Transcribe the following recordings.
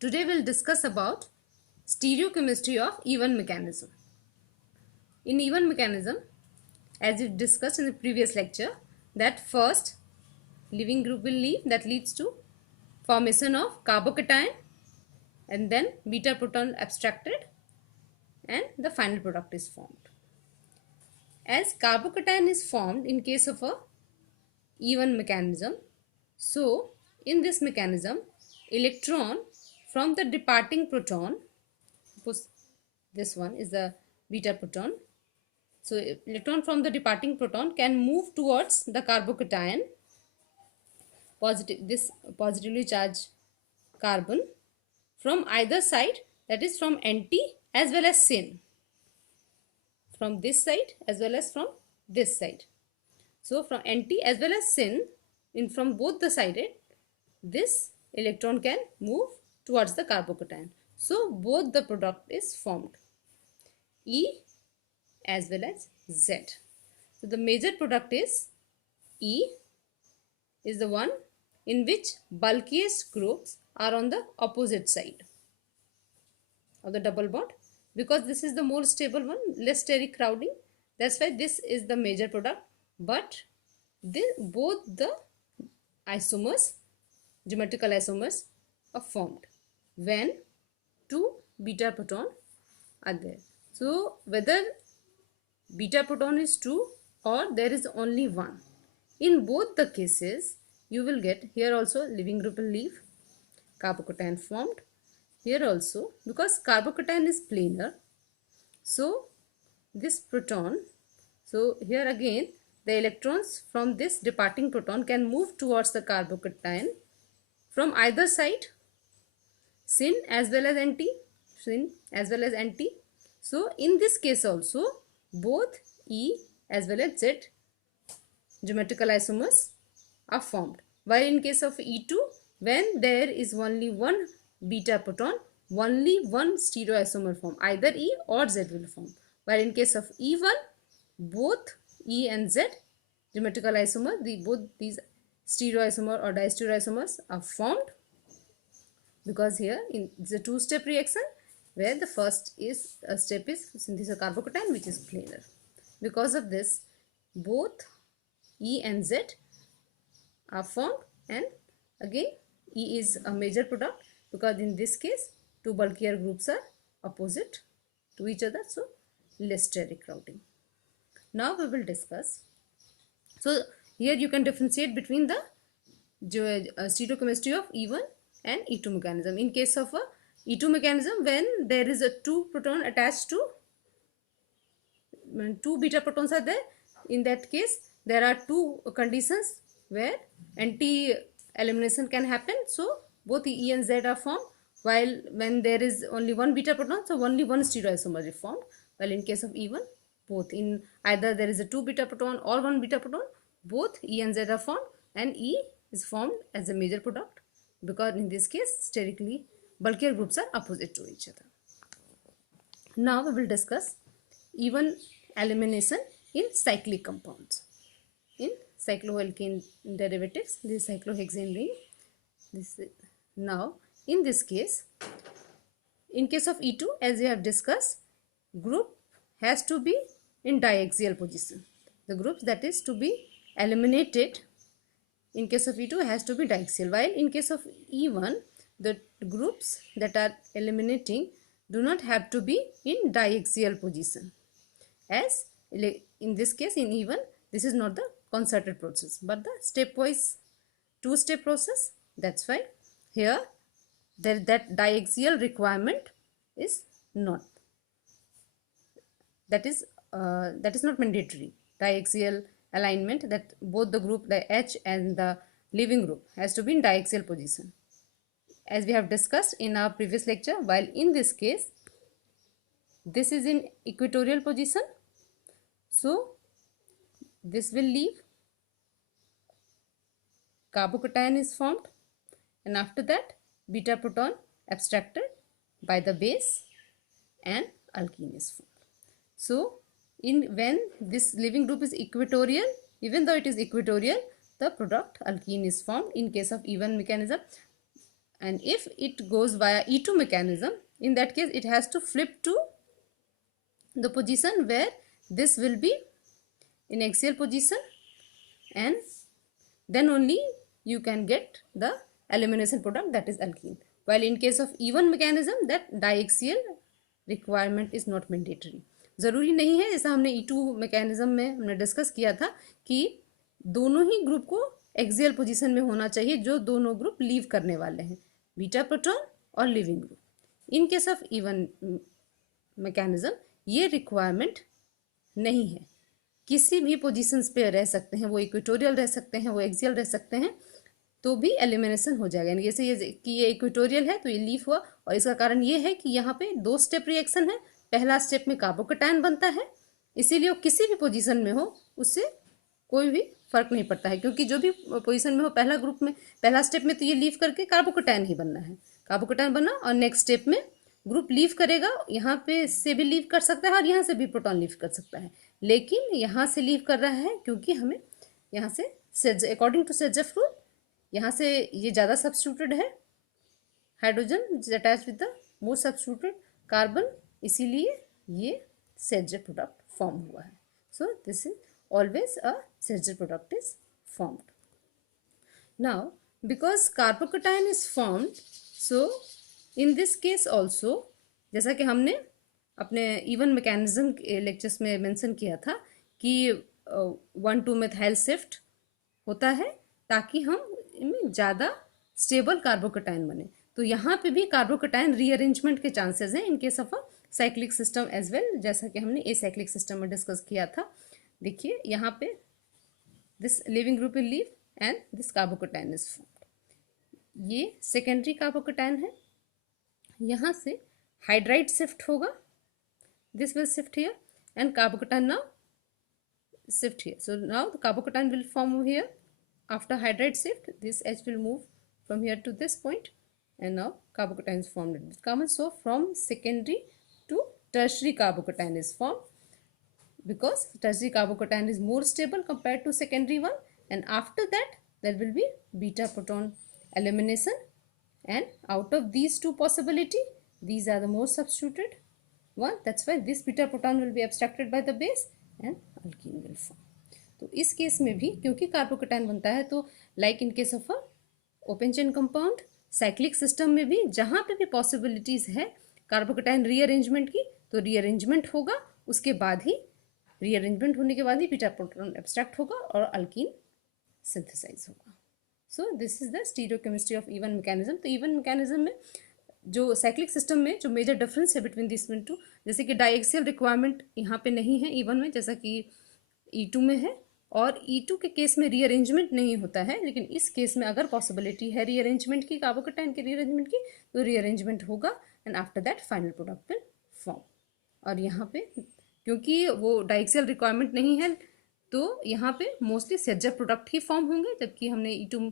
Today we'll discuss about stereochemistry of even mechanism. In even mechanism, as we discussed in the previous lecture, that first leaving group will leave, that leads to formation of carbocation, and then beta proton abstracted and the final product is formed. As carbocation is formed in case of a even mechanism, so in this mechanism, electron from the departing proton, suppose this one is the beta proton, so electron from the departing proton can move towards the carbocation, this positively charged carbon, from either side, that is from anti as well as syn, from this side as well as from this side. So from anti as well as syn, in from both the sided, this electron can move towards the carbocation. So both the product is formed, E as well as Z. So the major product is E, is the one in which bulkiest groups are on the opposite side of the double bond, because this is the more stable one, less steric crowding. That's why this is the major product. But both the isomers, geometrical isomers, are formed when two beta proton are there. So whether beta proton is two or there is only one, in both the cases you will get, here also leaving group will leave, carbocation formed, here also because carbocation is planar, so this proton, so here again the electrons from this departing proton can move towards the carbocation from either side, syn as well as anti, syn as well as anti. So in this case also both E as well as Z geometrical isomers are formed, while in case of E2, when there is only one beta proton, only one stereoisomer form, either E or Z will form, while in case of E1, both E and Z geometrical isomer, both these stereoisomer or diastereoisomers are formed, because here it's a two-step reaction where the first is step is synthesis of carbocation, which is planar. Because of this, both E and Z are formed, and again E is a major product because in this case two bulkier groups are opposite to each other, so less steric crowding. Now we will discuss. So here you can differentiate between the stereochemistry of E1 and E2 mechanism. In case of a E2 mechanism, when there is a two proton attached to, when two beta protons are there, in that case there are two conditions where anti-elimination can happen. So both E and Z are formed, while when there is only one beta proton, so only one stereoisomer is formed. While in case of E1, both, in either there is a two beta proton or one beta proton, both E and Z are formed, and E is formed as a major product because in this case sterically bulkier groups are opposite to each other. Now we will discuss even elimination in cyclic compounds. In cycloalkane derivatives, this cyclohexane ring. Now in this case, in case of E2, as we have discussed, group has to be in diaxial position. The groups that is to be eliminated in case of E2 has to be diaxial, while in case of E1, the groups that are eliminating do not have to be in diaxial position. As in this case in E1, this is not the concerted process but the stepwise two-step process. That's why here that diaxial requirement is not, that is not mandatory. Diaxial alignment, that both the group, the H and the leaving group, has to be in diaxial position, as we have discussed in our previous lecture. While in this case this is in equatorial position, so this will leave, carbocation is formed, and after that beta proton abstracted by the base and alkene is formed. So when this leaving group is equatorial, even though it is equatorial, the product alkene is formed in case of even mechanism, and if it goes via E2 mechanism, in that case it has to flip to the position where this will be in axial position, and then only you can get the elimination product, that is alkene. While in case of E1 mechanism, that diaxial requirement is not mandatory. जरूरी नहीं है, जैसा हमने E2 mechanism में हमने discuss किया था कि दोनों ही ग्रुप को एक्सियल पोजीशन में होना चाहिए जो दोनों ग्रुप लीव करने वाले हैं, बीटा प्रोटॉन और leaving group. In case of E1 mechanism ये रिक्वायरमेंट नहीं है, किसी भी पोजीशंस पे रह सकते हैं, वो इक्वेटोरियल रह सकते हैं, वो एक्सियल रह सकते हैं, तो भी एलिमिनेशन हो जाएगा. जैसे ये कि ये इक्वेटोरियल है तो ये लीफ हुआ, और इसका कारण ये है कि यहाँ पे 2 स्टेप रिएक्शन है. पहला स्टेप में कार्बोकैटायन बनता है, इसीलिए वो किसी भी पोजीशन में हो उससे कोई भी फर्क नहीं पड़ता है, क्योंकि जो भी पोजीशन में हो पहला ग्रुप में पहला स्टेप में तो ये लीव करके कार्बोकैटायन ही बनना है. कार्बोकैटायन बना और नेक्स्ट स्टेप में ग्रुप लीव करेगा, यहाँ पे से भी लीव कर सकता है और यहाँ से भी प्रोटॉन लीव कर सकता है, लेकिन यहाँ से लीव कर रहा है क्योंकि हमें यहाँ से अकॉर्डिंग टू सेड्जफ रूल यहाँ से ये ज़्यादा सब्स्टिट्यूटेड है, hydrogen attach with the more substituted carbon, इसीलिए ये सेड्जफ प्रोडक्ट फॉर्म हुआ है. So this is always a Saytzeff product is formed. Now because carbocation is formed, so in this case also, जैसा कि हमने अपने E1 मैकेनिज्म के lectures में मेंशन किया था कि 1,2 मेथाइल शिफ्ट होता है ताकि हम इनमें ज़्यादा स्टेबल कार्बोकैटायन बने. तो यहाँ पे भी कार्बोकैटायन रीअरेंजमेंट के चांसेस हैं in case of a cyclic system as well, जैसा कि हमने एसाइक्लिक सिस्टम में डिस्कस किया था. देखिए यहाँ पे this leaving group will leave and this carbocation is formed. ये सेकेंडरी कार्बोकैटायन है, यहाँ से हाइड्राइड शिफ्ट होगा, this will shift here and carbocation now shift here. So now the carbocation will form over here. After hydride shift, this H will move from here to this point, and now carbocation is formed at this carbon. So from secondary to tertiary carbocation is formed because tertiary carbocation is more stable compared to secondary one, and after that there will be beta proton elimination, and out of these two possibility, these are the more substituted one. That's why this beta proton will be abstracted by the base and alkyne will form. तो इस case में भी क्योंकि carbocation बनता है, तो like in case of a open chain compound, cyclic system में भी जहाँ पे भी पॉसिबिलिटीज है कार्बोकैटायन रीअरेंजमेंट की, तो रीअरेंजमेंट होगा, उसके बाद ही रीअरेंजमेंट होने के बाद ही बीटा प्रोटॉन एब्स्ट्रैक्ट होगा और अल्कीन सिंथेसाइज होगा. सो this is the stereochemistry of E1 mechanism. तो E1 मैकेनिज्म में जो साइक्लिक सिस्टम में जो मेजर डिफरेंस है बिटवीन दिस टू, जैसे कि डाइएक्सियल रिक्वायरमेंट यहाँ पे नहीं है E1 में जैसा कि E2 में है, और E2 के केस में रीअरेंजमेंट नहीं होता है, लेकिन इस केस में अगर पॉसिबिलिटी है रीअरेंजमेंट की, कार्बोकैटायन के रीअरेंजमेंट की, तो रीअरेंजमेंट होगा and after that final product will form. और यहाँ पे क्योंकि वो डाइएक्सियल रिक्वायरमेंट नहीं है, तो यहाँ पे मोस्टली सेड्जफ प्रोडक्ट ही फॉर्म होंगे, जबकि हमने E2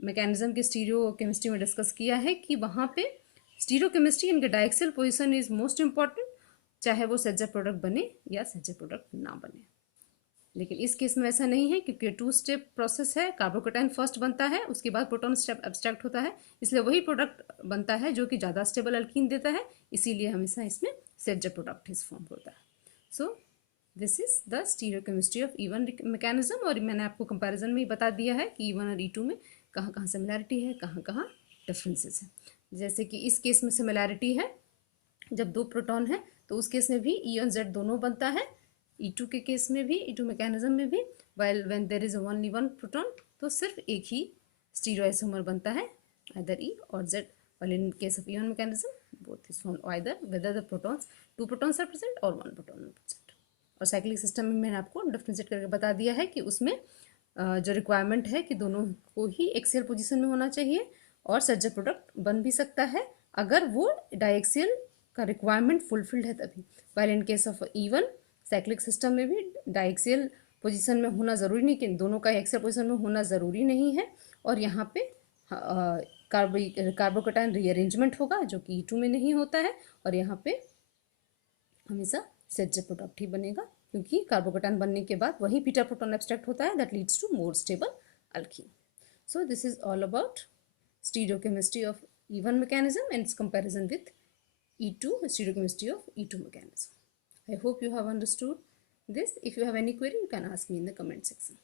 मैकेनिज्म के स्टीरियो केमिस्ट्री में डिस्कस किया है कि वहाँ पे स्टीरियो केमिस्ट्री इनके डाइएक्सियल पोजीशन इज मोस्ट इंपॉर्टेंट, चाहे वो सेड्जफ प्रोडक्ट बने या सेड्जफ प्रोडक्ट ना बने. लेकिन इस केस में ऐसा नहीं है क्योंकि 2 स्टेप प्रोसेस है, कार्बोकैटायन फर्स्ट बनता है, उसके बाद प्रोटॉन स्टेप एब्स्ट्रैक्ट होता है, इसलिए वही प्रोडक्ट बनता है जो कि ज़्यादा स्टेबल अल्कीन देता है, इसीलिए हमेशा इसमें सेड्जफ प्रोडक्ट इज फॉर्म होता है. So this is the stereo chemistry of E1 mechanism. और मैंने आपको कंपैरिजन में ही बता दिया है कि E1 और E2 में कहाँ कहाँ सिमिलैरिटी है, कहाँ कहाँ डिफरेंसेस है. जैसे कि इस केस में सिमिलैरिटी है, जब 2 प्रोटॉन है तो उस केस में भी E और Z दोनों बनता है, E2 के केस में भी, E2 मैकेनिज्म में भी, while when there is only 1 proton तो सिर्फ एक ही स्टीरियोआइसोमर बनता है, आइदर E और Z. while in case of E1 mechanism both is found either whether the protons 2 protons are present or 1 proton are present. और साइक्लिक सिस्टम में मैंने आपको डिफरेंशिएट करके बता दिया है कि उसमें जो रिक्वायरमेंट है कि दोनों को ही एक्सियल पोजीशन में होना चाहिए, और सेड्जफ प्रोडक्ट बन भी सकता है अगर वो डाइएक्सियल का रिक्वायरमेंट फुलफिल्ड है तभी. While in case of E1 cyclic system में भी डाइएक्सियल पोजीशन में होना ज़रूरी नहीं, कि दोनों का एक्सियल पोजीशन में होना ज़रूरी नहीं है, और यहाँ पे कार्बोकैटायन रीअरेंजमेंट होगा जो कि E2 में नहीं होता है, और यहाँ पे हमेशा सेड्जफ प्रोडक्ट ही बनेगा क्योंकि कार्बोकैटायन बनने के बाद वही बीटा प्रोटॉन एब्स्ट्रैक्ट होता है, that leads to more stable alkene. So this is all about stereochemistry of E1 mechanism and its comparison with E2, stereochemistry of E2 mechanism. I hope you have understood this. If you have any query, you can ask me in the comment section.